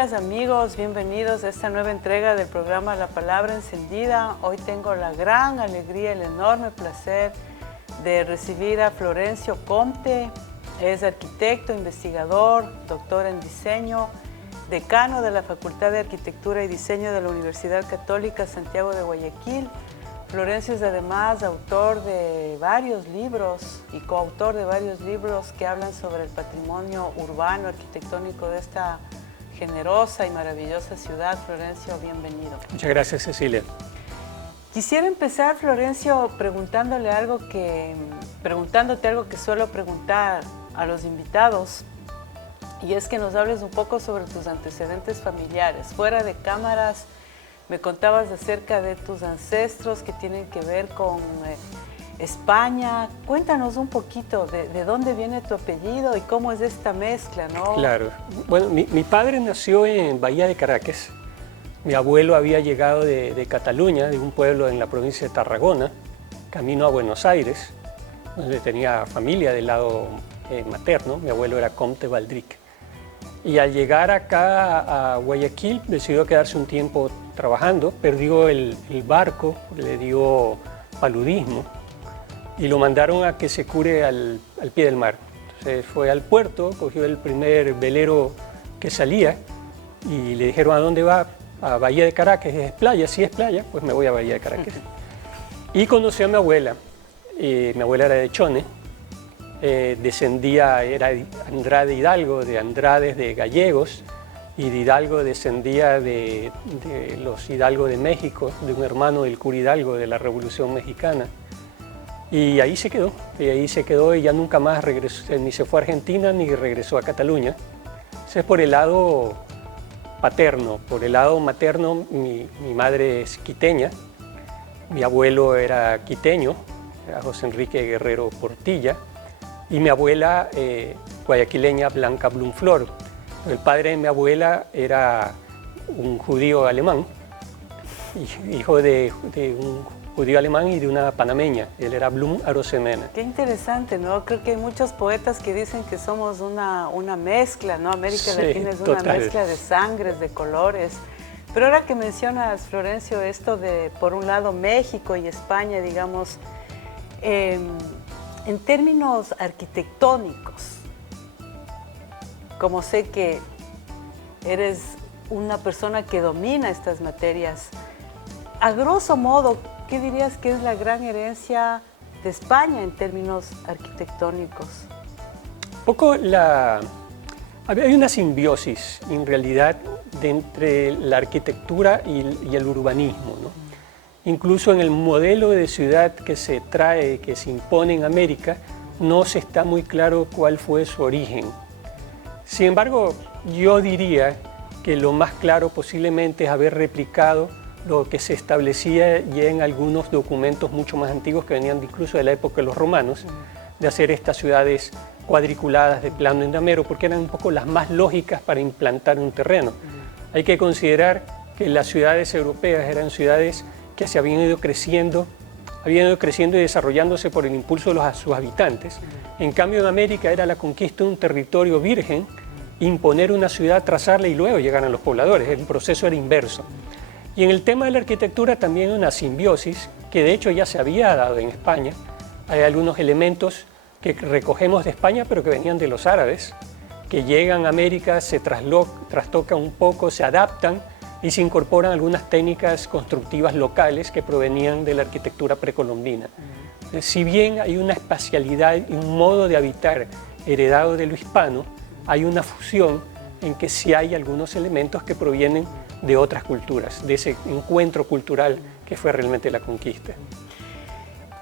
Amigas, amigos, bienvenidos a esta nueva entrega del programa La Palabra Encendida. Hoy tengo la gran alegría, el enorme placer de recibir a Florencio Comte. Es arquitecto, investigador, doctor en diseño, decano de la Facultad de Arquitectura y Diseño de la Universidad Católica Santiago de Guayaquil. Florencio es además autor de varios libros y coautor de varios libros que hablan sobre el patrimonio urbano, arquitectónico de esta generosa y maravillosa ciudad. Florencio, bienvenido. Muchas gracias, Cecilia. Quisiera empezar, Florencio, preguntándote algo que suelo preguntar a los invitados, y es que nos hables un poco sobre tus antecedentes familiares. Fuera de cámaras, me contabas acerca de tus ancestros que tienen que ver con España. Cuéntanos un poquito de dónde viene tu apellido y cómo es esta mezcla, ¿no? Claro. Bueno, mi padre nació en Bahía de Caracas. Mi abuelo había llegado de Cataluña, de un pueblo en la provincia de Tarragona, camino a Buenos Aires, donde tenía familia del lado materno. Mi abuelo era Comte Valdric. Y al llegar acá a Guayaquil, decidió quedarse un tiempo trabajando, perdió el barco, le dio paludismo y lo mandaron a que se cure al pie del mar. Entonces fue al puerto, cogió el primer velero que salía y le dijeron: ¿a dónde va? A Bahía de Caracas. ¿Es playa? Si es playa, pues me voy a Bahía de Caracas. Y conoció a mi abuela. Mi abuela era de Chone. Descendía, era Andrade Hidalgo, de Andrades de gallegos, y de Hidalgo descendía de los Hidalgo de México, de un hermano del cura Hidalgo de la Revolución Mexicana. Y ahí se quedó, y ya nunca más regresó, ni se fue a Argentina ni regresó a Cataluña. Ese es por el lado paterno. Por el lado materno, mi madre es quiteña, mi abuelo era quiteño, era José Enrique Guerrero Portilla, y mi abuela guayaquileña Blanca Blumflor. El padre de mi abuela era un judío alemán, hijo de un judío alemán y de una panameña. Él era Blum Arosemena. Qué interesante, ¿no? Creo que hay muchos poetas que dicen que somos una mezcla, ¿no? América Latina es una mezcla de sangres, de colores. Pero ahora que mencionas, Florencio, esto de, por un lado, México y España, digamos, en términos arquitectónicos, como sé que eres una persona que domina estas materias, a grosso modo, ¿qué dirías que es la gran herencia de España en términos arquitectónicos? Hay una simbiosis, en realidad, entre la arquitectura y el urbanismo, ¿no? Incluso en el modelo de ciudad que se impone en América, no se está muy claro cuál fue su origen. Sin embargo, yo diría que lo más claro posiblemente es haber replicado lo que se establecía ya en algunos documentos mucho más antiguos que venían incluso de la época de los romanos, de hacer estas ciudades cuadriculadas de plano endamero, porque eran un poco las más lógicas para implantar un terreno. Hay que considerar que las ciudades europeas eran ciudades que se habían ido creciendo y desarrollándose por el impulso de sus habitantes. En cambio, en América era la conquista de un territorio virgen, imponer una ciudad, trazarla y luego llegaran los pobladores. El proceso era inverso. Y en el tema de la arquitectura también hay una simbiosis que de hecho ya se había dado en España. Hay algunos elementos que recogemos de España pero que venían de los árabes, que llegan a América, se trastocan un poco, se adaptan y se incorporan algunas técnicas constructivas locales que provenían de la arquitectura precolombina. Si bien hay una espacialidad y un modo de habitar heredado de lo hispano, hay una fusión en que sí hay algunos elementos que provienen de otras culturas, de ese encuentro cultural que fue realmente la conquista.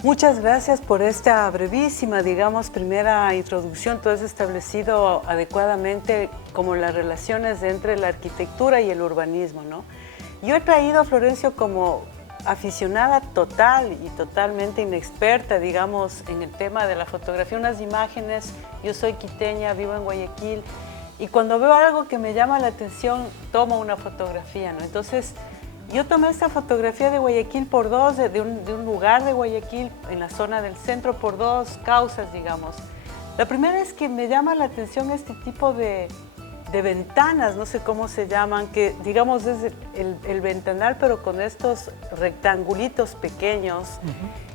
Muchas gracias por esta brevísima, digamos, primera introducción. Tú has establecido adecuadamente como las relaciones entre la arquitectura y el urbanismo, ¿no? Yo he traído a Florencio como aficionada total y totalmente inexperta, digamos, en el tema de la fotografía, unas imágenes. Yo soy quiteña, vivo en Guayaquil, y cuando veo algo que me llama la atención, tomo una fotografía, ¿no? Entonces, yo tomé esta fotografía de Guayaquil por dos, de un lugar de Guayaquil en la zona del centro, por dos causas, digamos. La primera es que me llama la atención este tipo de de ventanas, no sé cómo se llaman, que digamos es el ventanal, pero con estos rectangulitos pequeños,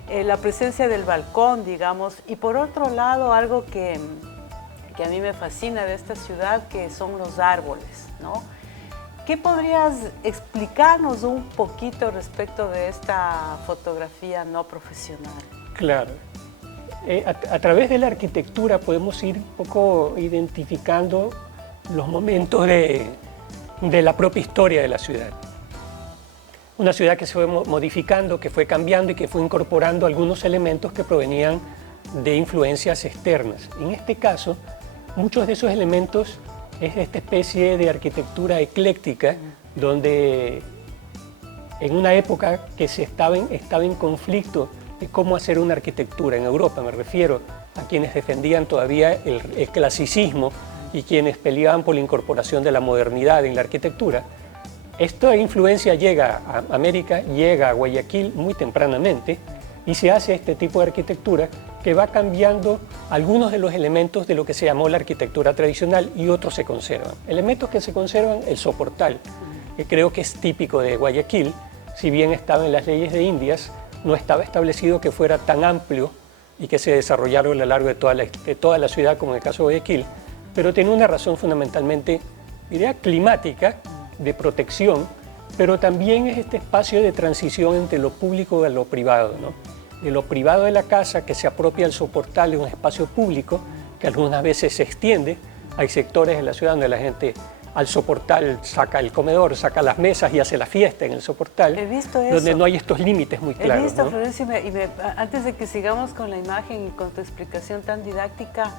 la presencia del balcón, digamos, y por otro lado algo que a mí me fascina de esta ciudad, que son los árboles, ¿no? ¿Qué podrías explicarnos un poquito respecto de esta fotografía no profesional? Claro. A través de la arquitectura podemos ir un poco identificando los momentos de la propia historia de la ciudad. Una ciudad que se fue modificando, que fue cambiando y que fue incorporando algunos elementos que provenían de influencias externas. En este caso, muchos de esos elementos es esta especie de arquitectura ecléctica, donde en una época que estaba en conflicto de cómo hacer una arquitectura, en Europa me refiero a quienes defendían todavía el clasicismo y quienes peleaban por la incorporación de la modernidad en la arquitectura, esta influencia llega a América, llega a Guayaquil muy tempranamente y se hace este tipo de arquitectura que va cambiando algunos de los elementos de lo que se llamó la arquitectura tradicional y otros se conservan. Elementos que se conservan, el soportal, que creo que es típico de Guayaquil, si bien estaba en las leyes de Indias, no estaba establecido que fuera tan amplio y que se desarrollara a lo largo de toda la ciudad como en el caso de Guayaquil, pero tiene una razón fundamentalmente, diría, climática, de protección, pero también es este espacio de transición entre lo público y lo privado, ¿no? De lo privado de la casa, que se apropia al soportal de un espacio público, que algunas veces se extiende. Hay sectores de la ciudad donde la gente al soportal saca el comedor, saca las mesas y hace la fiesta en el soportal. He visto eso. Donde no hay estos límites muy claros. He visto, ¿no? Florencio, antes de que sigamos con la imagen y con tu explicación tan didáctica,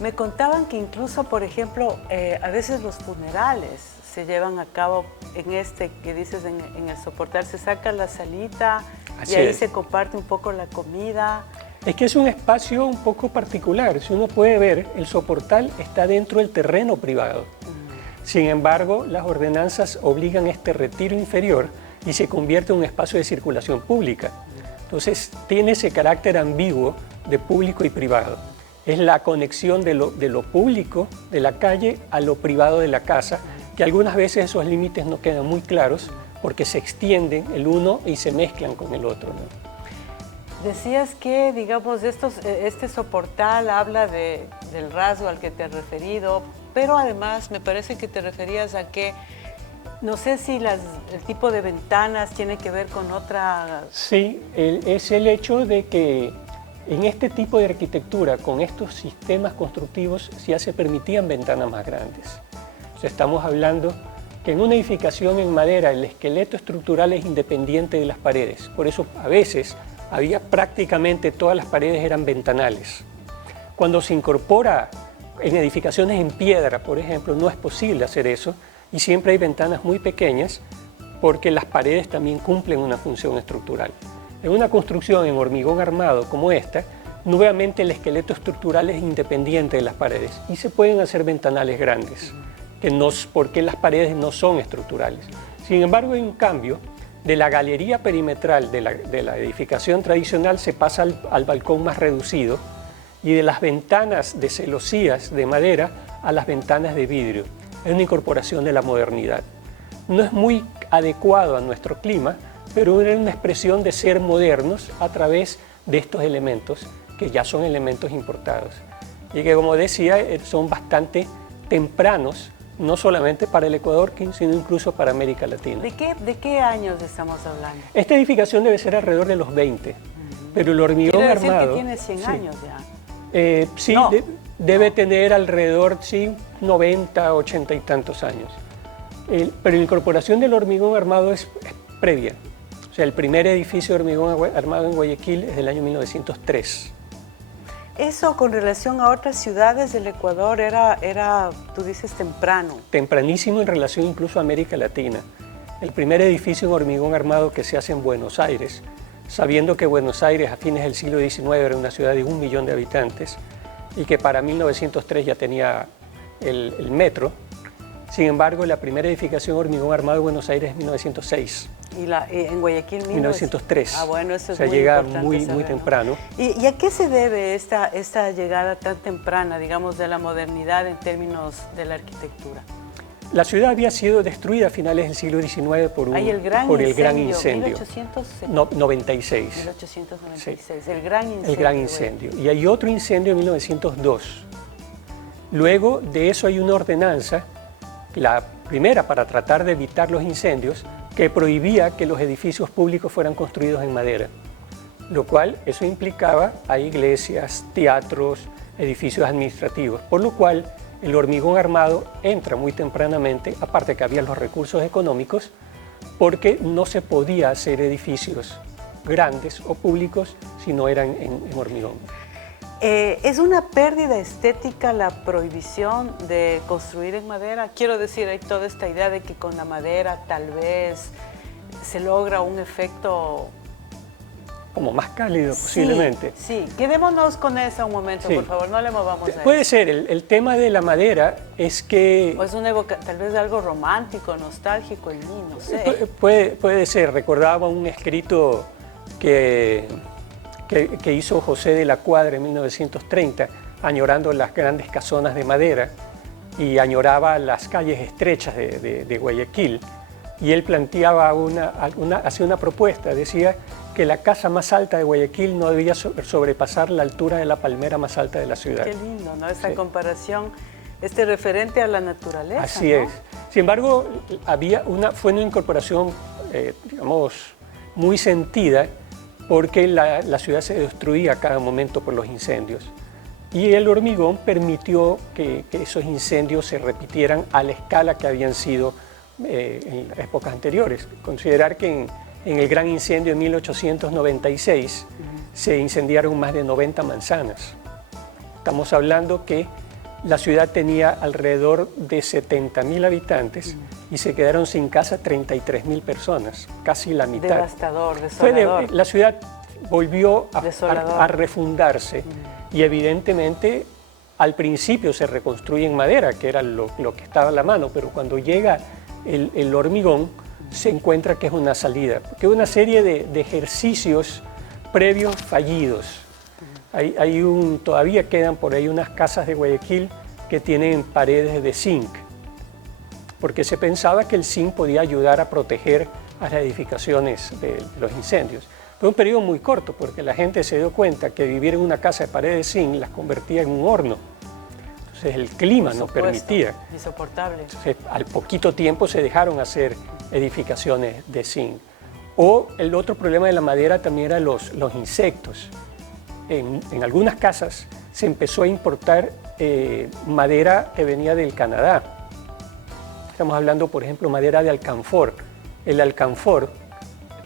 me contaban que incluso, por ejemplo, a veces los funerales se llevan a cabo en este que dices en el soportal, se saca la salita y ahí se comparte un poco la comida. Es que es un espacio un poco particular. Si uno puede ver, el soportal está dentro del terreno privado. Sin embargo, las ordenanzas obligan este retiro inferior y se convierte en un espacio de circulación pública. Entonces, tiene ese carácter ambiguo de público y privado. Es la conexión de lo público de la calle a lo privado de la casa, que algunas veces esos límites no quedan muy claros porque se extienden el uno y se mezclan con el otro, ¿no? Decías que, digamos, este soportal habla del rasgo al que te has referido, pero además me parece que te referías a que, no sé si el tipo de ventanas tiene que ver con otra... Sí, es el hecho de que en este tipo de arquitectura, con estos sistemas constructivos, ya se permitían ventanas más grandes. O sea, estamos hablando que en una edificación en madera el esqueleto estructural es independiente de las paredes. Por eso a veces prácticamente todas las paredes eran ventanales. Cuando se incorpora en edificaciones en piedra, por ejemplo, no es posible hacer eso y siempre hay ventanas muy pequeñas porque las paredes también cumplen una función estructural. En una construcción en hormigón armado como esta, nuevamente el esqueleto estructural es independiente de las paredes y se pueden hacer ventanales grandes, porque las paredes no son estructurales. Sin embargo, hay un cambio de la galería perimetral de la edificación tradicional se pasa al balcón más reducido y de las ventanas de celosías de madera a las ventanas de vidrio. Es una incorporación de la modernidad. No es muy adecuado a nuestro clima, pero es una expresión de ser modernos a través de estos elementos que ya son elementos importados y que, como decía, son bastante tempranos, no solamente para el Ecuador, sino incluso para América Latina. ¿De qué años estamos hablando? Esta edificación debe ser alrededor de los 20, pero el hormigón ¿Quiere decir armado... que tiene 100 años ya? Sí, no. Debe tener alrededor, sí, 90, 80 y tantos años. Pero la incorporación del hormigón armado es previa. O sea, el primer edificio de hormigón armado en Guayaquil es del año 1903. Eso con relación a otras ciudades del Ecuador era, tú dices, temprano. Tempranísimo en relación incluso a América Latina. El primer edificio en hormigón armado que se hace en Buenos Aires, sabiendo que Buenos Aires a fines del siglo XIX era una ciudad de 1 millón de habitantes y que para 1903 ya tenía el metro. Sin embargo, la primera edificación hormigón armado de Buenos Aires es 1906. ¿Y en Guayaquil? 1903. Ah, bueno, eso es o sea, muy llega importante muy saber, ¿no? temprano. ¿Y a qué se debe esta llegada tan temprana, digamos, de la modernidad en términos de la arquitectura? La ciudad había sido destruida a finales del siglo XIX por el gran incendio. 1896. 1896, sí. el gran incendio. El gran incendio. Y hay otro incendio en 1902. Luego de eso hay una ordenanza, la primera para tratar de evitar los incendios, que prohibía que los edificios públicos fueran construidos en madera, lo cual eso implicaba a iglesias, teatros, edificios administrativos, por lo cual el hormigón armado entra muy tempranamente, aparte que había los recursos económicos, porque no se podía hacer edificios grandes o públicos si no eran en hormigón. ¿Es una pérdida estética la prohibición de construir en madera? Quiero decir, hay toda esta idea de que con la madera tal vez se logra un efecto como más cálido, posiblemente. Sí, quedémonos con eso un momento, sí. Por favor, no le movamos a eso. Puede ser, el tema de la madera es que... O es tal vez algo romántico, nostálgico en mí, no sé. Puede ser, recordaba un escrito que hizo José de la Cuadra en 1930, añorando las grandes casonas de madera y añoraba las calles estrechas de Guayaquil. Y él planteaba hacía una propuesta, decía que la casa más alta de Guayaquil no debía sobrepasar la altura de la palmera más alta de la ciudad. Qué lindo, ¿no? Esa comparación, referente a la naturaleza. Así ¿no? es. Sin embargo, fue una incorporación, digamos, muy sentida, porque la ciudad se destruía a cada momento por los incendios. Y el hormigón permitió que esos incendios se repitieran a la escala que habían sido en épocas anteriores. Considerar que en el gran incendio de 1896 se incendiaron más de 90 manzanas. Estamos hablando que la ciudad tenía alrededor de 70.000 habitantes y se quedaron sin casa 33.000 personas, casi la mitad. Devastador, desolador. La ciudad volvió a refundarse y evidentemente al principio se reconstruye en madera, que era lo que estaba a la mano, pero cuando llega el hormigón se encuentra que es una salida, que es una serie de ejercicios previos fallidos. Todavía quedan por ahí unas casas de Guayaquil que tienen paredes de zinc, porque se pensaba que el zinc podía ayudar a proteger a las edificaciones de los incendios. Fue un periodo muy corto, porque la gente se dio cuenta que vivir en una casa de paredes de zinc las convertía en un horno. Entonces el clima no permitía. Insoportable. Entonces, al poquito tiempo se dejaron hacer edificaciones de zinc. O el otro problema de la madera también eran los insectos. En algunas casas se empezó a importar madera que venía del Canadá. Estamos hablando, por ejemplo, madera de alcanfor. El alcanfor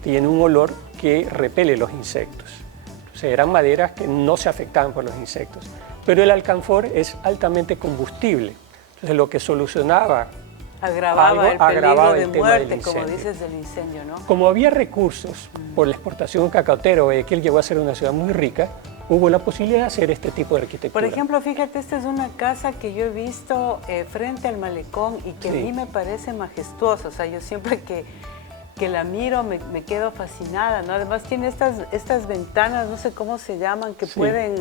tiene un olor que repele los insectos. Entonces eran maderas que no se afectaban por los insectos. Pero el alcanfor es altamente combustible. Entonces lo que solucionaba agravaba el peligro de muerte, como dices, del incendio, ¿no? Como había recursos por la exportación cacauera, Guayaquil llegó a ser una ciudad muy rica, hubo la posibilidad de hacer este tipo de arquitectura. Por ejemplo, fíjate, esta es una casa que yo he visto frente al malecón y que a mí me parece majestuosa. O sea, yo siempre que la miro me quedo fascinada, ¿no? Además tiene estas ventanas, no sé cómo se llaman, que pueden...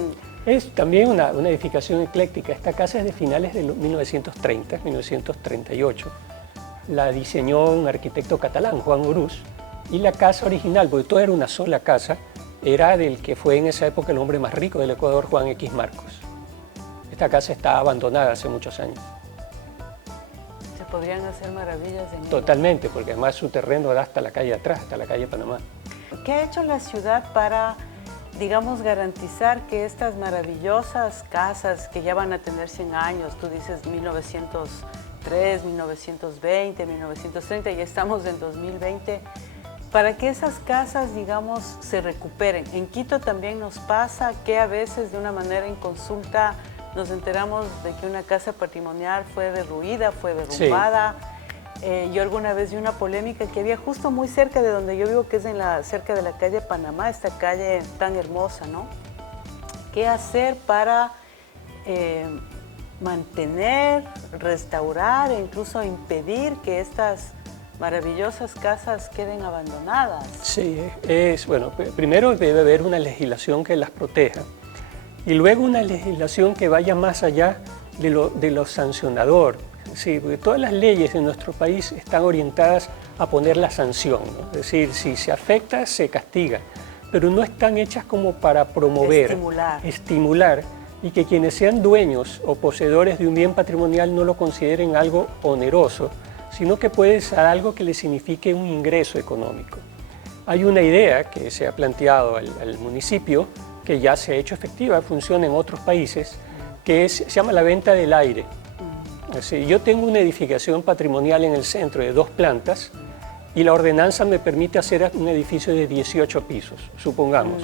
Es también una edificación ecléctica. Esta casa es de finales de 1930, 1938. La diseñó un arquitecto catalán, Juan Orús, y la casa original, porque todo era una sola casa, era del que fue en esa época el hombre más rico del Ecuador, Juan X. Marcos. Esta casa está abandonada hace muchos años. Se podrían hacer maravillas en ella. Totalmente, porque además su terreno da hasta la calle atrás, hasta la calle Panamá. ¿Qué ha hecho la ciudad para, digamos, garantizar que estas maravillosas casas que ya van a tener 100 años, tú dices 1903, 1920, 1930, ya estamos en 2020, para que esas casas, digamos, se recuperen? En Quito también nos pasa que a veces de una manera inconsulta nos enteramos de que una casa patrimonial fue derruida, fue derrumbada. Yo alguna vez vi una polémica que había justo muy cerca de donde yo vivo, que es cerca de la calle Panamá, esta calle tan hermosa, ¿no? ¿Qué hacer para mantener, restaurar e incluso impedir que estas maravillosas casas queden abandonadas? Sí, bueno, primero debe haber una legislación que las proteja y luego una legislación que vaya más allá de lo sancionador. sí, porque todas las leyes en nuestro país están orientadas a poner la sanción, ¿no? Es decir, si se afecta, se castiga, pero no están hechas como para promover, estimular, y que quienes sean dueños o poseedores de un bien patrimonial no lo consideren algo oneroso, sino que puede ser algo que les signifique un ingreso económico. Hay una idea que se ha planteado al municipio, que ya se ha hecho efectiva, funciona en otros países, que se llama la venta del aire. Es decir, yo tengo una edificación patrimonial en el centro de 2 plantas y la ordenanza me permite hacer un edificio de 18 pisos, supongamos.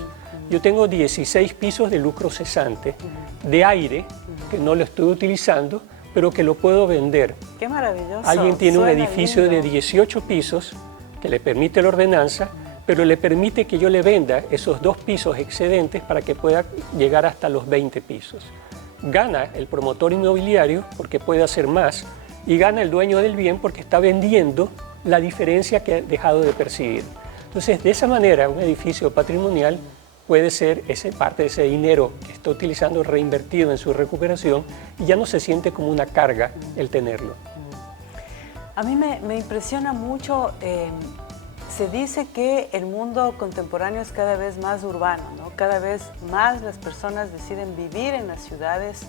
Yo tengo 16 pisos de lucro cesante, de aire, que no lo estoy utilizando, pero que lo puedo vender. ¡Qué maravilloso! Alguien tiene un Suena edificio lindo. de 18 pisos que le permite la ordenanza, pero le permite que yo le venda esos 2 pisos excedentes para que pueda llegar hasta los 20 pisos. Gana el promotor inmobiliario porque puede hacer más y gana el dueño del bien porque está vendiendo la diferencia que ha dejado de percibir. Entonces, de esa manera, un edificio patrimonial puede ser parte de ese dinero que está utilizando reinvertido en su recuperación y ya no se siente como una carga el tenerlo. A mí me impresiona mucho, se dice que el mundo contemporáneo es cada vez más urbano, ¿no? Cada vez más las personas deciden vivir en las ciudades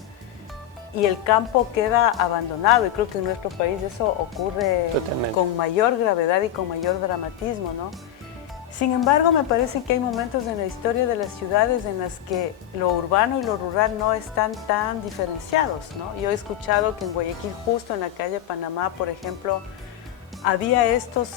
y el campo queda abandonado, y creo que en nuestro país eso ocurre Totalmente. Con mayor gravedad y con mayor dramatismo, ¿no? Sin embargo, me parece que hay momentos en la historia de las ciudades en las que lo urbano y lo rural no están tan diferenciados, ¿no? Yo he escuchado que en Guayaquil, justo en la calle Panamá, por ejemplo, había estos,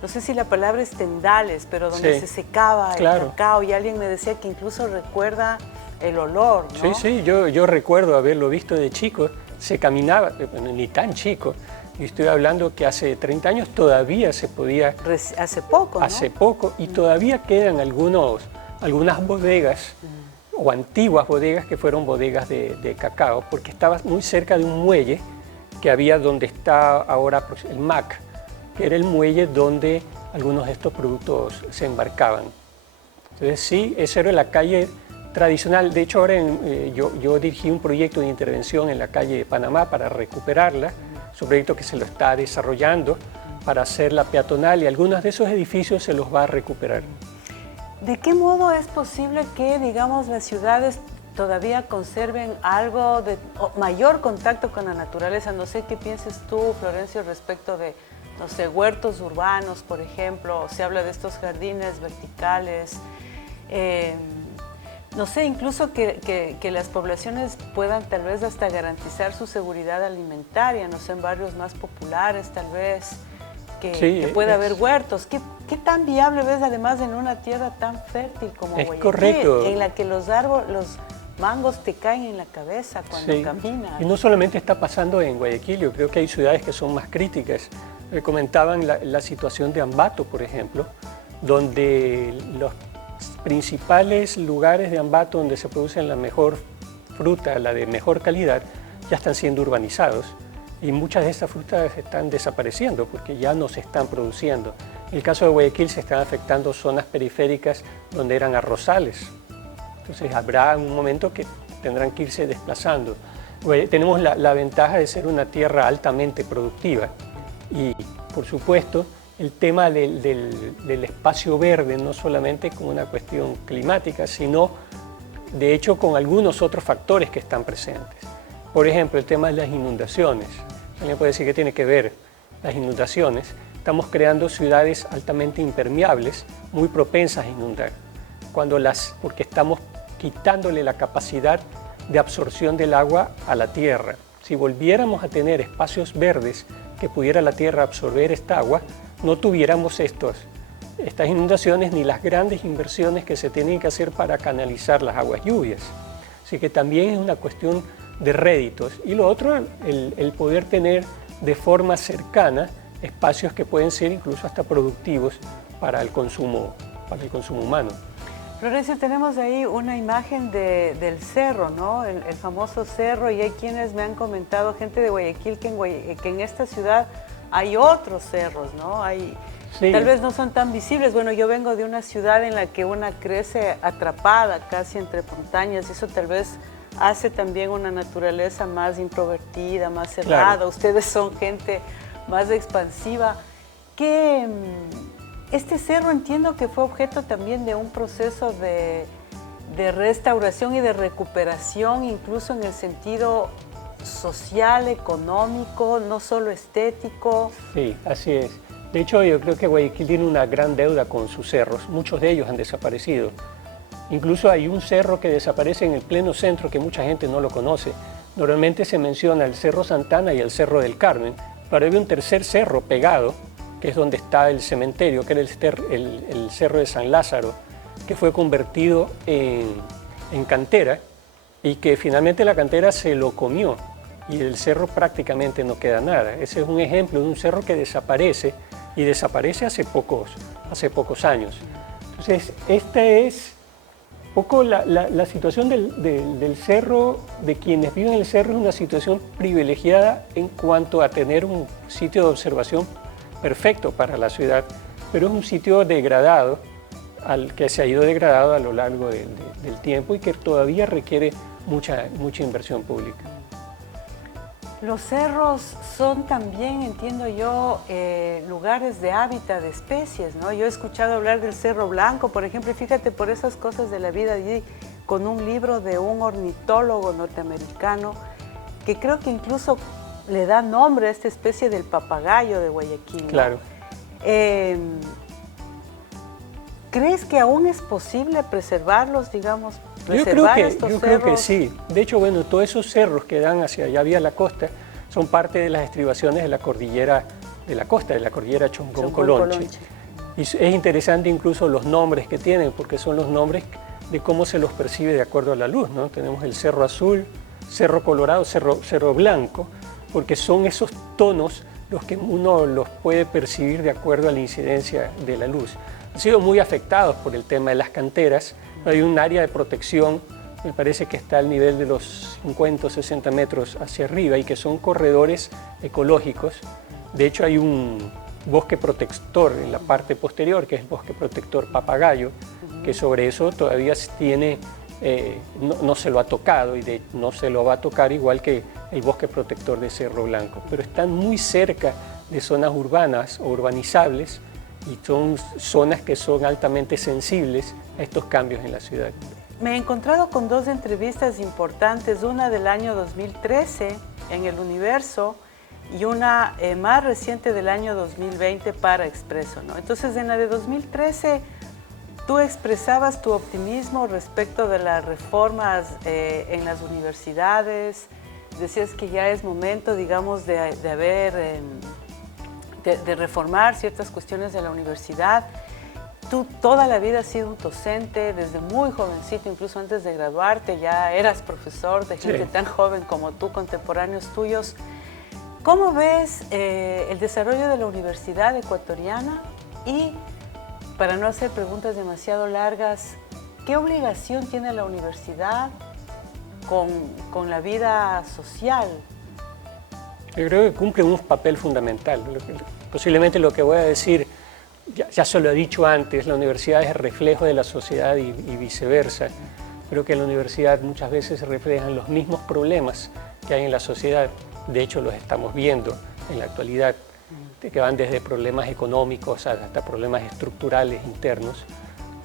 no sé si la palabra es tendales, pero donde se secaba el cacao, y alguien me decía que incluso recuerda el olor, ¿no? Sí, yo recuerdo haberlo visto de chico, se caminaba, ni tan chico. Y estoy hablando que hace 30 años todavía se podía... Hace poco, ¿no? Hace poco, y todavía quedan algunas bodegas o antiguas bodegas que fueron bodegas de cacao, porque estaba muy cerca de un muelle que había donde está ahora el MAC, que era el muelle donde algunos de estos productos se embarcaban. Entonces sí, esa era la calle tradicional. De hecho, ahora yo dirigí un proyecto de intervención en la calle de Panamá para recuperarla. Es un proyecto que se lo está desarrollando para hacerla peatonal y algunos de esos edificios se los va a recuperar. ¿De qué modo es posible que, digamos, las ciudades todavía conserven algo de mayor contacto con la naturaleza? No sé qué pienses tú, Florencio, respecto de, no sé, huertos urbanos, por ejemplo. Se habla de estos jardines verticales. No sé, incluso que las poblaciones puedan tal vez hasta garantizar su seguridad alimentaria, no sé, en barrios más populares tal vez, que pueda haber huertos. ¿Qué tan viable ves además en una tierra tan fértil como Guayaquil? Correcto. En la que los mangos te caen en la cabeza cuando caminas. Y no solamente está pasando en Guayaquil, yo creo que hay ciudades que son más críticas. Me comentaban la situación de Ambato, por ejemplo, donde los principales lugares de Ambato donde se produce la mejor fruta, la de mejor calidad, ya están siendo urbanizados y muchas de estas frutas están desapareciendo porque ya no se están produciendo. En el caso de Guayaquil se están afectando zonas periféricas donde eran arrozales. Entonces habrá un momento que tendrán que irse desplazando. Tenemos la ventaja de ser una tierra altamente productiva y, por supuesto, el tema del espacio verde, no solamente como una cuestión climática, sino de hecho con algunos otros factores que están presentes. Por ejemplo, el tema de las inundaciones. Alguien puede decir que tiene que ver las inundaciones. Estamos creando ciudades altamente impermeables, muy propensas a inundar, porque estamos quitándole la capacidad de absorción del agua a la tierra. Si volviéramos a tener espacios verdes que pudiera la tierra absorber esta agua, no tuviéramos estas inundaciones ni las grandes inversiones que se tienen que hacer para canalizar las aguas lluvias. Así que también es una cuestión de réditos. Y lo otro, el poder tener de forma cercana espacios que pueden ser incluso hasta productivos para el consumo humano. Florencio, tenemos ahí una imagen del cerro, ¿no? El famoso cerro, y hay quienes me han comentado, gente de Guayaquil, que en esta ciudad hay otros cerros, ¿no? Tal vez no son tan visibles. Bueno, yo vengo de una ciudad en la que una crece atrapada casi entre montañas, y eso tal vez hace también una naturaleza más introvertida, más cerrada. Claro. Ustedes son gente más expansiva. Que este cerro entiendo que fue objeto también de un proceso de restauración y de recuperación, incluso en el sentido social, económico, no solo estético. Sí, así es. De hecho, yo creo que Guayaquil tiene una gran deuda con sus cerros. Muchos de ellos han desaparecido. Incluso hay un cerro que desaparece en el pleno centro que mucha gente no lo conoce. Normalmente se menciona el Cerro Santana y el Cerro del Carmen, pero hay un tercer cerro pegado, que es donde está el cementerio, que era el Cerro de San Lázaro, que fue convertido en cantera y que finalmente la cantera se lo comió y del cerro prácticamente no queda nada. Ese es un ejemplo de un cerro que desaparece y desaparece hace pocos años. Entonces, esta es un poco la situación del cerro, de quienes viven en el cerro, es una situación privilegiada en cuanto a tener un sitio de observación perfecto para la ciudad, pero es un sitio degradado, al que se ha ido degradado a lo largo del tiempo y que todavía requiere mucha inversión pública. Los cerros son también, entiendo yo, lugares de hábitat de especies, ¿no? Yo he escuchado hablar del Cerro Blanco, por ejemplo, y fíjate, por esas cosas de la vida allí, con un libro de un ornitólogo norteamericano, que creo que incluso le da nombre a esta especie del papagayo de Guayaquil, ¿no? Claro. ¿Crees que aún es posible preservarlos, digamos, Yo preservar creo estos cerros? que sí. De hecho, bueno, todos esos cerros que dan hacia allá vía la costa son parte de las estribaciones de la cordillera de la costa, de la cordillera Chongón-Colonche. Y es interesante incluso los nombres que tienen, porque son los nombres de cómo se los percibe de acuerdo a la luz, ¿no? Tenemos el Cerro Azul, Cerro Colorado, Cerro Blanco, porque son esos tonos los que uno los puede percibir de acuerdo a la incidencia de la luz. Han sido muy afectados por el tema de las canteras. Hay un área de protección, me parece que está al nivel de los 50 o 60 metros hacia arriba y que son corredores ecológicos. De hecho, hay un bosque protector en la parte posterior, que es el bosque protector Papagayo, que sobre eso todavía tiene, no se lo ha tocado y no se lo va a tocar, igual que el bosque protector de Cerro Blanco. Pero están muy cerca de zonas urbanas o urbanizables, y son zonas que son altamente sensibles a estos cambios en la ciudad. Me he encontrado con dos entrevistas importantes, una del año 2013 en El Universo y una más reciente del año 2020 para Expreso, ¿no? Entonces, en la de 2013, tú expresabas tu optimismo respecto de las reformas en las universidades, decías que ya es momento, digamos, de reformar ciertas cuestiones de la universidad. Tú toda la vida has sido un docente, desde muy jovencito, incluso antes de graduarte, ya eras profesor de gente tan joven como tú, contemporáneos tuyos. ¿Cómo ves el desarrollo de la universidad ecuatoriana? Y, para no hacer preguntas demasiado largas, ¿qué obligación tiene la universidad con la vida social? Yo creo que cumple un papel fundamental. Posiblemente lo que voy a decir, ya se lo he dicho antes, la universidad es el reflejo de la sociedad y viceversa. Creo que en la universidad muchas veces se reflejan los mismos problemas que hay en la sociedad. De hecho, los estamos viendo en la actualidad, que van desde problemas económicos hasta problemas estructurales internos.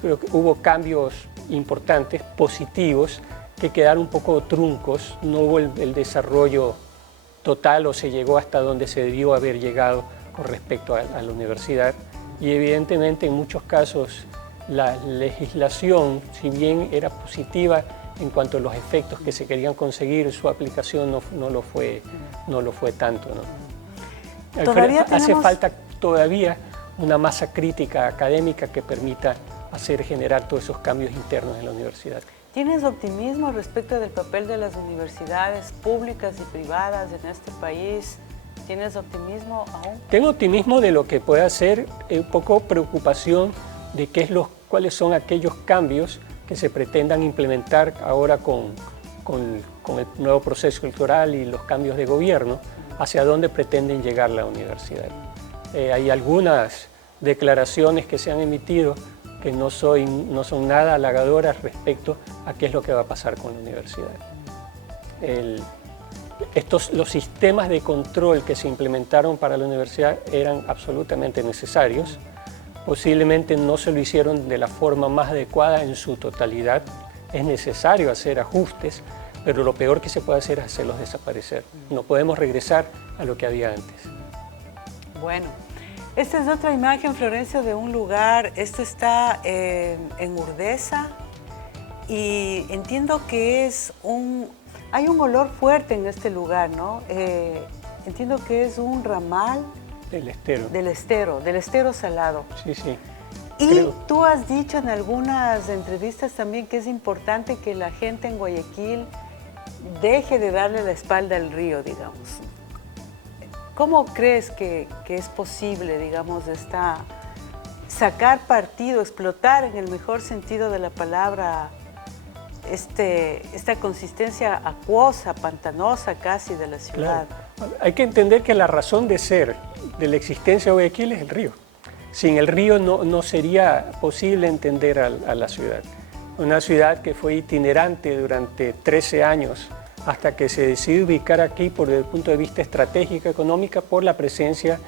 Creo que hubo cambios importantes, positivos, que quedaron un poco truncos. No hubo el desarrollo total o se llegó hasta donde se debió haber llegado con respecto a la universidad. Y evidentemente en muchos casos la legislación, si bien era positiva en cuanto a los efectos que se querían conseguir, su aplicación no lo fue tanto, ¿no? Hace falta todavía una masa crítica académica que permita generar todos esos cambios internos en la universidad. ¿Tienes optimismo respecto del papel de las universidades públicas y privadas en este país? ¿Tienes optimismo aún? Tengo optimismo de lo que pueda ser, un poco preocupación de cuáles son aquellos cambios que se pretendan implementar ahora con el nuevo proceso electoral y los cambios de gobierno, hacia dónde pretenden llegar la universidad. Hay algunas declaraciones que se han emitido que no son nada halagadoras respecto a qué es lo que va a pasar con la universidad. los sistemas de control que se implementaron para la universidad eran absolutamente necesarios. Posiblemente no se lo hicieron de la forma más adecuada en su totalidad. Es necesario hacer ajustes, pero lo peor que se puede hacer es hacerlos desaparecer. No podemos regresar a lo que había antes. Bueno, esta es otra imagen, Florencio, de un lugar. Esto está en Urdesa y entiendo que hay un olor fuerte en este lugar, ¿no? Entiendo que es un ramal Del estero. Del estero salado. Sí, sí. Y tú has dicho en algunas entrevistas también que es importante que la gente en Guayaquil deje de darle la espalda al río, digamos. ¿Cómo crees que es posible, digamos, sacar partido, explotar en el mejor sentido de la palabra esta consistencia acuosa, pantanosa casi de la ciudad? Claro. Hay que entender que la razón de ser de la existencia de Guayaquil es el río. Sin el río no sería posible entender a la ciudad. Una ciudad que fue itinerante durante 13 años hasta que se decidió ubicar aquí por el punto de vista estratégico económico por la presencia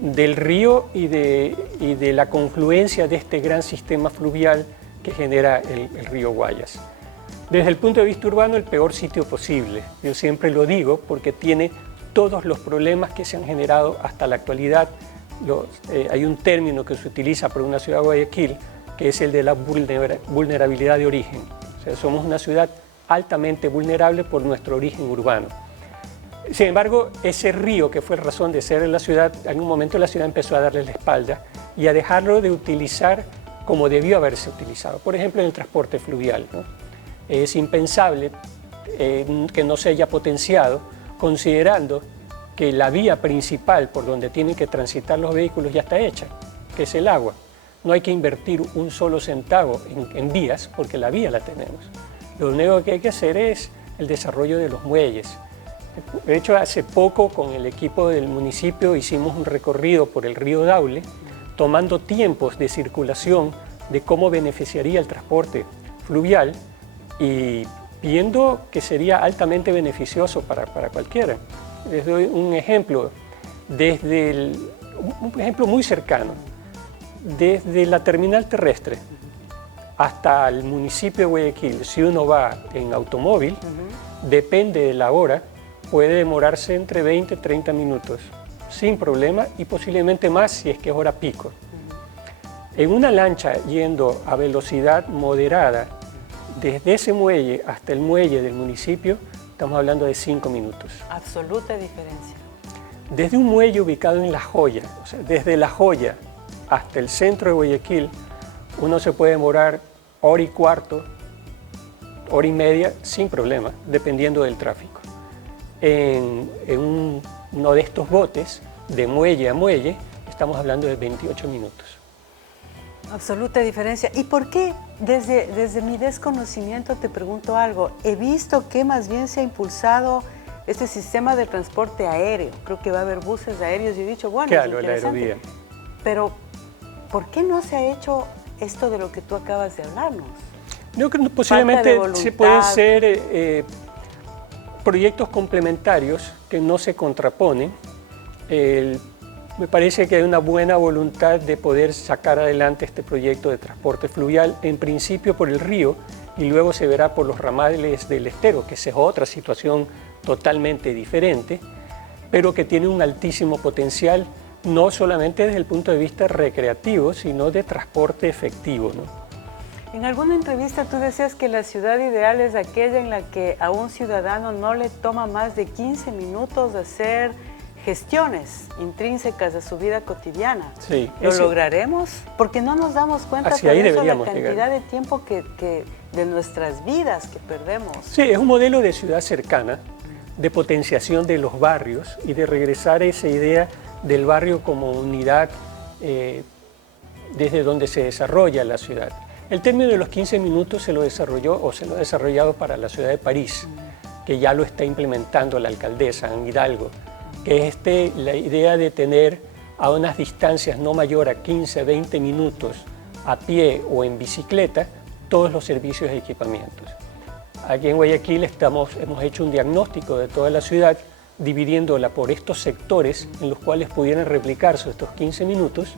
del río y de la confluencia de este gran sistema fluvial que genera el río Guayas. Desde el punto de vista urbano, el peor sitio posible. Yo siempre lo digo porque tiene todos los problemas que se han generado hasta la actualidad. Hay un término que se utiliza para una ciudad de Guayaquil, que es el de la vulnerabilidad de origen. O sea, somos una ciudad altamente vulnerable por nuestro origen urbano. Sin embargo, ese río que fue razón de ser en la ciudad, en un momento la ciudad empezó a darle la espalda y a dejarlo de utilizar como debió haberse utilizado. Por ejemplo, en el transporte fluvial, ¿no? Es impensable que no se haya potenciado, considerando que la vía principal por donde tienen que transitar los vehículos ya está hecha, que es el agua. No hay que invertir un solo centavo en vías porque la vía la tenemos. Lo único que hay que hacer es el desarrollo de los muelles. De hecho, hace poco con el equipo del municipio hicimos un recorrido por el río Daule, tomando tiempos de circulación de cómo beneficiaría el transporte fluvial y viendo que sería altamente beneficioso para cualquiera. Les doy un ejemplo, un ejemplo muy cercano. Desde la terminal terrestre hasta el municipio de Guayaquil, si uno va en automóvil, depende de la hora, puede demorarse entre 20 y 30 minutos, sin problema, y posiblemente más si es que es hora pico. En una lancha yendo a velocidad moderada, desde ese muelle hasta el muelle del municipio, estamos hablando de 5 minutos. Absoluta diferencia. Desde un muelle ubicado en La Joya, o sea, desde La Joya hasta el centro de Guayaquil, uno se puede demorar hora y cuarto, hora y media, sin problema, dependiendo del tráfico. En uno de estos botes, de muelle a muelle, estamos hablando de 28 minutos. Absoluta diferencia. ¿Y por qué? Desde mi desconocimiento te pregunto algo. He visto que más bien se ha impulsado este sistema de transporte aéreo. Creo que va a haber buses aéreos y he dicho, bueno, claro, es la aerovía. Pero, ¿por qué no se ha hecho esto de lo que tú acabas de hablarnos? Yo creo que posiblemente se pueden ser proyectos complementarios que no se contraponen. Me parece que hay una buena voluntad de poder sacar adelante este proyecto de transporte fluvial, en principio por el río y luego se verá por los ramales del estero, que esa es otra situación totalmente diferente, pero que tiene un altísimo potencial, no solamente desde el punto de vista recreativo, sino de transporte efectivo, ¿no? En alguna entrevista tú decías que la ciudad ideal es aquella en la que a un ciudadano no le toma más de 15 minutos hacer gestiones intrínsecas de su vida cotidiana. Sí, ¿Lo lograremos? Porque no nos damos cuenta de la cantidad de tiempo de nuestras vidas que perdemos. Sí, es un modelo de ciudad cercana, de potenciación de los barrios y de regresar a esa idea del barrio como unidad desde donde se desarrolla la ciudad. El término de los 15 minutos se lo desarrolló o se lo ha desarrollado para la ciudad de París, que ya lo está implementando la alcaldesa Anne Hidalgo, que es la idea de tener a unas distancias no mayor a 15, 20 minutos a pie o en bicicleta todos los servicios y equipamientos. Aquí en Guayaquil hemos hecho un diagnóstico de toda la ciudad, dividiéndola por estos sectores en los cuales pudieran replicarse estos 15 minutos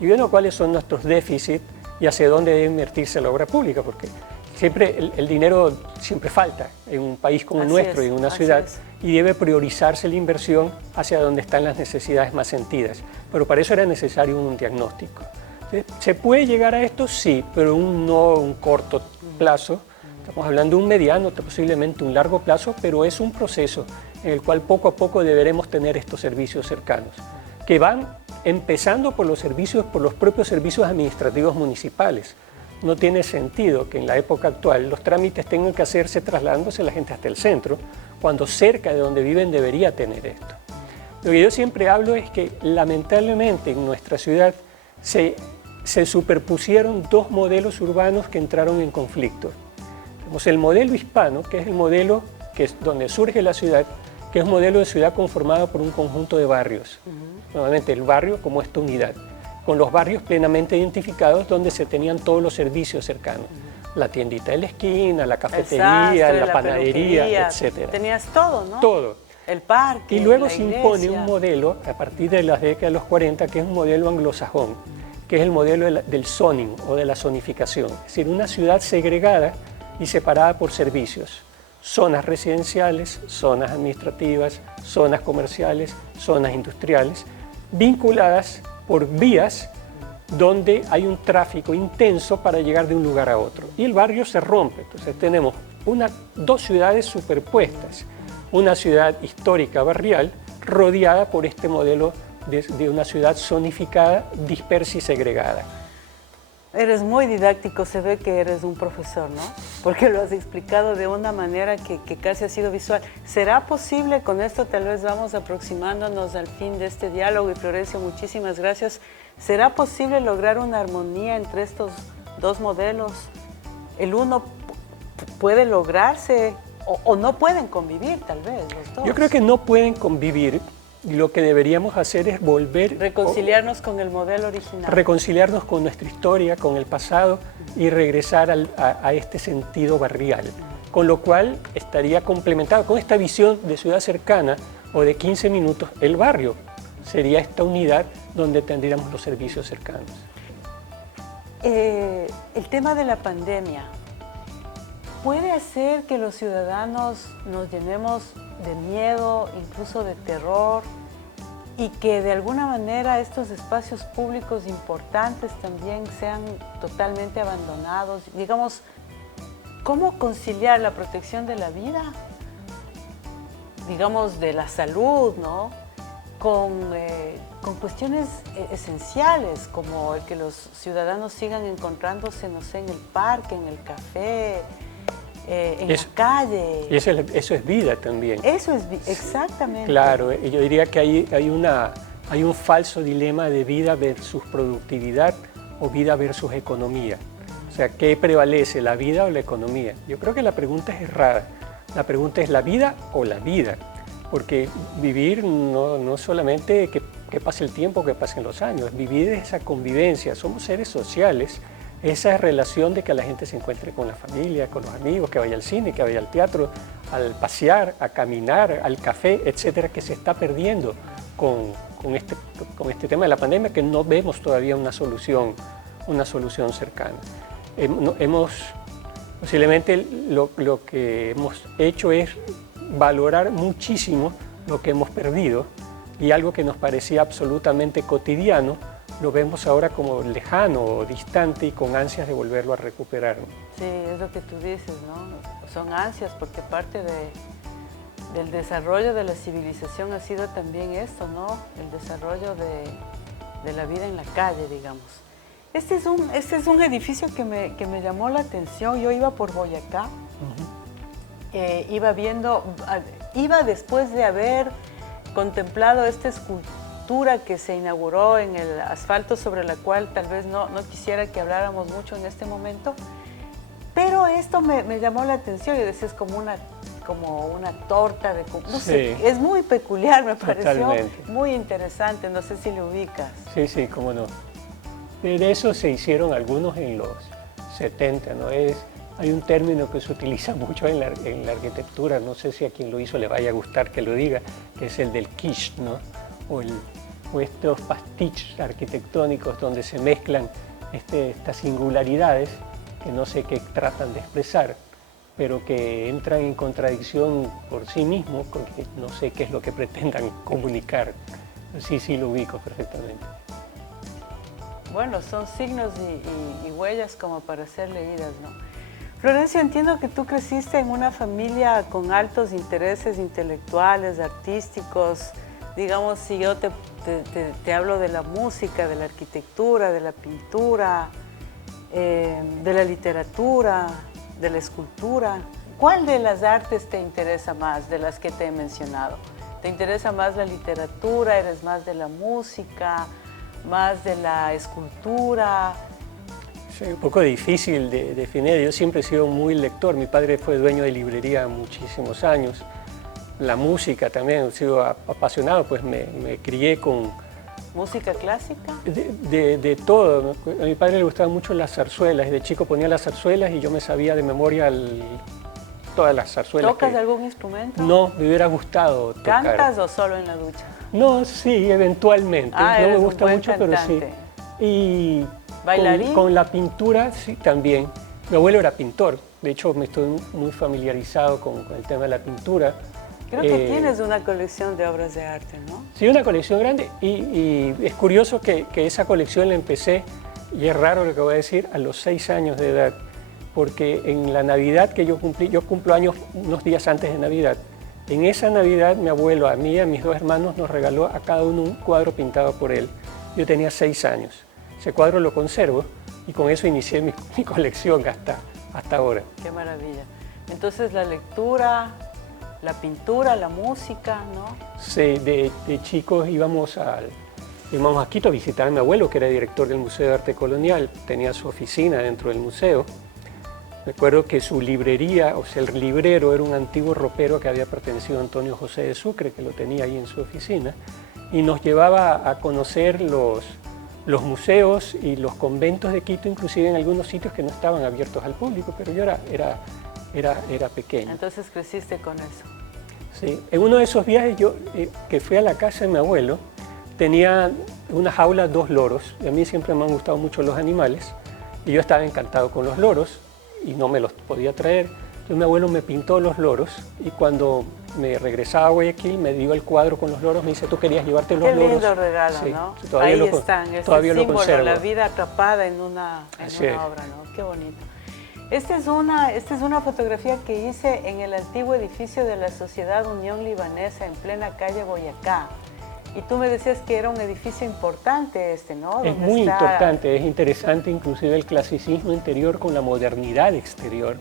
y viendo cuáles son nuestros déficits y hacia dónde debe invertirse la obra pública, porque siempre el dinero siempre falta en un país como el nuestro y en una ciudad, y debe priorizarse la inversión hacia donde están las necesidades más sentidas. Pero para eso era necesario un diagnóstico. ¿Se puede llegar a esto? Sí, pero no un corto plazo. Estamos hablando de un mediano, posiblemente un largo plazo, pero es un proceso en el cual poco a poco deberemos tener estos servicios cercanos, que van empezando por los propios servicios administrativos municipales. No tiene sentido que en la época actual los trámites tengan que hacerse trasladándose la gente hasta el centro, cuando cerca de donde viven debería tener esto. Lo que yo siempre hablo es que lamentablemente en nuestra ciudad se superpusieron dos modelos urbanos que entraron en conflicto. Tenemos el modelo hispano, que es el modelo que es donde surge la ciudad, que es un modelo de ciudad conformado por un conjunto de barrios. Nuevamente, el barrio como esta unidad, con los barrios plenamente identificados donde se tenían todos los servicios cercanos. La tiendita de la esquina, la cafetería, la panadería, etc. Tenías todo, ¿no? Todo. El parque, y luego la se iglesia. impone un modelo, a partir de las décadas de los 40, que es un modelo anglosajón, que es el modelo del zoning o de la zonificación. Es decir, una ciudad segregada y separada por servicios. Zonas residenciales, zonas administrativas, zonas comerciales, zonas industriales, vinculadas por vías donde hay un tráfico intenso para llegar de un lugar a otro. Y el barrio se rompe. Entonces tenemos dos ciudades superpuestas. Una ciudad histórica barrial rodeada por este modelo de una ciudad zonificada, dispersa y segregada. Eres muy didáctico, se ve que eres un profesor, ¿no? Porque lo has explicado de una manera que casi ha sido visual. ¿Será posible, con esto tal vez vamos aproximándonos al fin de este diálogo, y Florencio, muchísimas gracias, ¿será posible lograr una armonía entre estos dos modelos? ¿El uno puede lograrse o no pueden convivir tal vez los dos? Yo creo que no pueden convivir. Y lo que deberíamos hacer es reconciliarnos con el modelo original. Reconciliarnos con nuestra historia, con el pasado y regresar a este sentido barrial. Con lo cual estaría complementado con esta visión de ciudad cercana o de 15 minutos. El barrio sería esta unidad donde tendríamos los servicios cercanos. El tema de la pandemia puede hacer que los ciudadanos nos llenemos de miedo, incluso de terror, y que de alguna manera estos espacios públicos importantes también sean totalmente abandonados. Digamos, ¿cómo conciliar la protección de la vida, digamos, de la salud, ¿no? con cuestiones esenciales, como el que los ciudadanos sigan encontrándose, no sé, en el parque, en el café, en la calle? Eso es vida también. Eso es exactamente. Claro, yo diría que hay un falso dilema de vida versus productividad o vida versus economía. O sea, ¿qué prevalece, la vida o la economía? Yo creo que la pregunta es errada. La pregunta es la vida o la vida. Porque vivir no solamente que pase el tiempo, que pasen los años. Vivir es esa convivencia. Somos seres sociales. Esa relación de que la gente se encuentre con la familia, con los amigos, que vaya al cine, que vaya al teatro, al pasear, a caminar, al café, etcétera, que se está perdiendo con este tema de la pandemia, que no vemos todavía una solución cercana. Posiblemente lo que hemos hecho es valorar muchísimo lo que hemos perdido, y algo que nos parecía absolutamente cotidiano lo vemos ahora como lejano o distante y con ansias de volverlo a recuperar. Sí, es lo que tú dices, ¿no? Son ansias, porque parte del desarrollo de la civilización ha sido también esto, ¿no? El desarrollo de la vida en la calle, digamos. Este es un edificio que me llamó la atención. Yo iba por Boyacá, iba después de haber contemplado esta escultura que se inauguró en el asfalto, sobre la cual tal vez no quisiera que habláramos mucho en este momento, pero esto me llamó la atención. Y decía, es como una torta de no sé, es muy peculiar, me pareció. Totalmente. Muy interesante, no sé si lo ubicas. Sí, cómo no. De eso se hicieron algunos en los 70, ¿no? Hay un término que se utiliza mucho en la arquitectura, no sé si a quien lo hizo le vaya a gustar que lo diga, que es el del quiche, ¿no? O estos pastiches arquitectónicos donde se mezclan estas singularidades que no sé qué tratan de expresar, pero que entran en contradicción por sí mismos, porque no sé qué es lo que pretendan comunicar. Sí, lo ubico perfectamente. Bueno, son signos y huellas como para ser leídas, ¿no? Florencio, entiendo que tú creciste en una familia con altos intereses intelectuales, artísticos. Digamos, si yo te hablo de la música, de la arquitectura, de la pintura, de la literatura, de la escultura, ¿cuál de las artes te interesa más de las que te he mencionado? ¿Te interesa más la literatura? ¿Eres más de la música? ¿Más de la escultura? Sí, un poco difícil de definir. Yo siempre he sido muy lector. Mi padre fue dueño de librería muchísimos años. La música también, he sido apasionado, pues me crié con... ¿Música clásica? De todo. A mi padre le gustaban mucho las zarzuelas. De chico ponía las zarzuelas y yo me sabía de memoria todas las zarzuelas. ¿Tocas algún instrumento? No, me hubiera gustado tocar. ¿Cantas o solo en la ducha? No, sí, eventualmente. No me gusta mucho, cantante. pero sí. Y ¿bailarín? Con la pintura, sí, también. Mi abuelo era pintor. De hecho, me estoy muy familiarizado con el tema de la pintura. Creo que tienes una colección de obras de arte, ¿no? Sí, una colección grande. Y es curioso que esa colección la empecé, y es raro lo que voy a decir, a los 6 años de edad. Porque en la Navidad que yo cumplo años unos días antes de Navidad. En esa Navidad mi abuelo, a mí y a mis 2 hermanos, nos regaló a cada uno un cuadro pintado por él. Yo tenía 6 años. Ese cuadro lo conservo y con eso inicié mi colección hasta ahora. Qué maravilla. Entonces la lectura, la pintura, la música, ¿no? Sí, de chicos íbamos a Quito a visitar a mi abuelo, que era director del Museo de Arte Colonial. Tenía su oficina dentro del museo. Recuerdo que su librería, o sea, el librero era un antiguo ropero que había pertenecido a Antonio José de Sucre, que lo tenía ahí en su oficina, y nos llevaba a conocer los museos y los conventos de Quito, inclusive en algunos sitios que no estaban abiertos al público, pero yo era pequeño. Entonces creciste con eso. Sí, en uno de esos viajes yo, que fui a la casa de mi abuelo, tenía una jaula 2 loros, y a mí siempre me han gustado mucho los animales, y yo estaba encantado con los loros, y no me los podía traer. Entonces mi abuelo me pintó los loros y cuando me regresaba a Guayaquil me dio el cuadro con los loros, me dice, tú querías llevarte los loros. Qué lindo regalo, sí, ¿no? Ahí están, ese símbolo, la vida atrapada en una obra, ¿no? Qué bonito. Esta es una fotografía que hice en el antiguo edificio de la Sociedad Unión Libanesa en plena calle Boyacá. Y tú me decías que era un edificio importante ¿no? Es muy importante, es interesante inclusive el clasicismo interior con la modernidad exterior.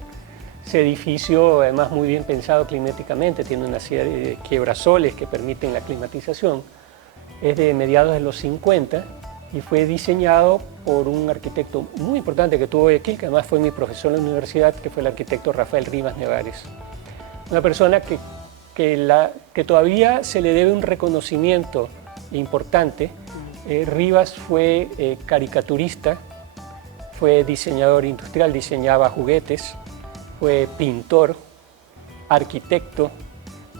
Ese edificio, además muy bien pensado climáticamente, tiene una serie de quiebrasoles que permiten la climatización. Es de mediados de los 50 y fue diseñado por un arquitecto muy importante que tuvo Guayaquil, que además fue mi profesor en la universidad, que fue el arquitecto Rafael Rivas Nevares. Una persona que todavía se le debe un reconocimiento importante. Rivas fue caricaturista, fue diseñador industrial, diseñaba juguetes, fue pintor, arquitecto,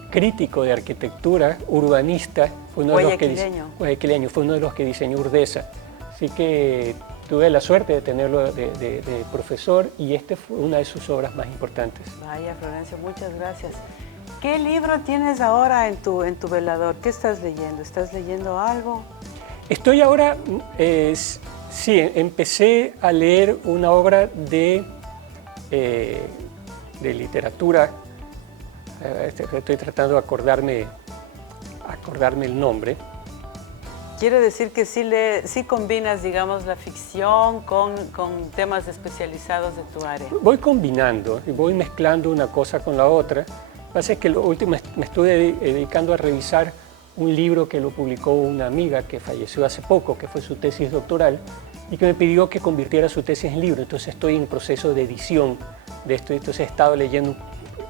crítico de arquitectura, urbanista, fue uno guayaquileño, fue uno de los que diseñó Urdesa. Así que tuve la suerte de tenerlo de profesor y fue una de sus obras más importantes. Vaya, Florencio, muchas gracias. ¿Qué libro tienes ahora en tu velador? ¿Qué estás leyendo? ¿Estás leyendo algo? Estoy ahora, sí, empecé a leer una obra de literatura. Estoy tratando de acordarme el nombre. Quiere decir que sí combinas, digamos, la ficción con temas especializados de tu área. Voy combinando y voy mezclando una cosa con la otra. Lo que pasa es que lo último me estuve dedicando a revisar un libro que lo publicó una amiga que falleció hace poco, que fue su tesis doctoral, y que me pidió que convirtiera su tesis en libro. Entonces estoy en proceso de edición de esto. Entonces he estado leyendo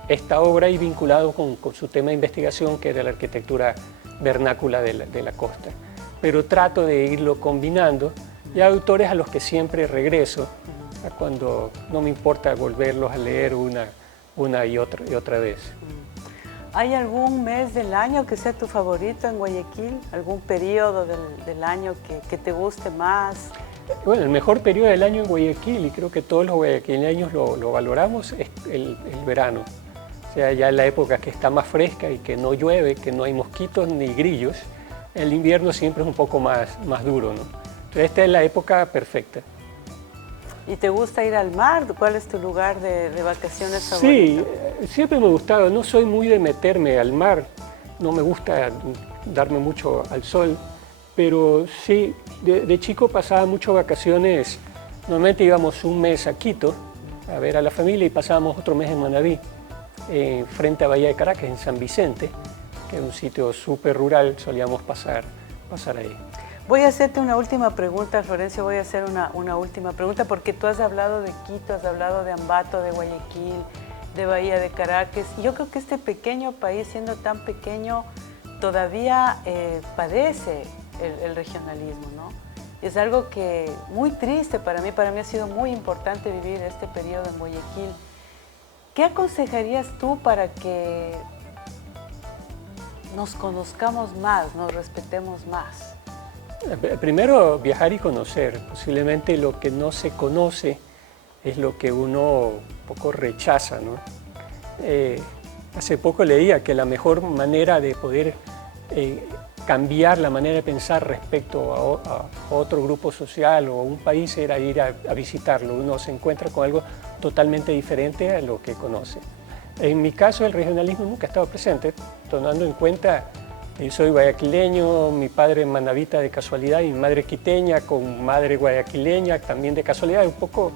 esta obra y vinculado con su tema de investigación, que era la arquitectura vernácula de la costa. Pero trato de irlo combinando. Y hay autores a los que siempre regreso. a cuando no me importa volverlos a leer una y otra vez. ¿Hay algún mes del año que sea tu favorito en Guayaquil? ¿Algún periodo del año que te guste más? Bueno, el mejor periodo del año en Guayaquil, y creo que todos los guayaquileños lo valoramos, es el verano. O sea, ya en la época que está más fresca y que no llueve, que no hay mosquitos ni grillos, el invierno siempre es un poco más duro, ¿no? Entonces esta es la época perfecta. ¿Y te gusta ir al mar? ¿Cuál es tu lugar de vacaciones favorito? Sí, siempre me ha gustado. No soy muy de meterme al mar, no me gusta darme mucho al sol, pero sí, de chico pasaba muchas vacaciones. Normalmente íbamos un mes a Quito a ver a la familia y pasábamos otro mes en Manabí, frente a Bahía de Caracas, en San Vicente, que es un sitio súper rural, solíamos pasar ahí. Voy a hacerte una última pregunta, Florencio, voy a hacer una última pregunta, porque tú has hablado de Quito, has hablado de Ambato, de Guayaquil, de Bahía de Caracas. Yo creo que este pequeño país, siendo tan pequeño, todavía padece el regionalismo, ¿no? Es algo que muy triste para mí ha sido muy importante vivir este periodo en Guayaquil. ¿Qué aconsejarías tú para que nos conozcamos más, nos respetemos más? Primero, viajar y conocer. Posiblemente lo que no se conoce es lo que uno un poco rechaza, ¿no? Hace poco leía que la mejor manera de poder cambiar la manera de pensar respecto a otro grupo social o a un país era ir a visitarlo. Uno se encuentra con algo totalmente diferente a lo que conoce. En mi caso, el regionalismo nunca ha estado presente, tomando en cuenta yo soy guayaquileño, mi padre es manabita de casualidad y mi madre quiteña con madre guayaquileña también de casualidad. Un poco,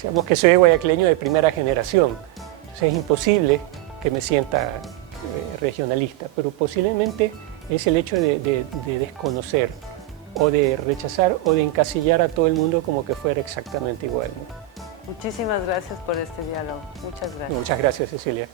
digamos que soy guayaquileño de primera generación. Entonces es imposible que me sienta regionalista, pero posiblemente es el hecho de desconocer o de rechazar o de encasillar a todo el mundo como que fuera exactamente igual, ¿no? Muchísimas gracias por este diálogo. Muchas gracias. Muchas gracias, Cecilia.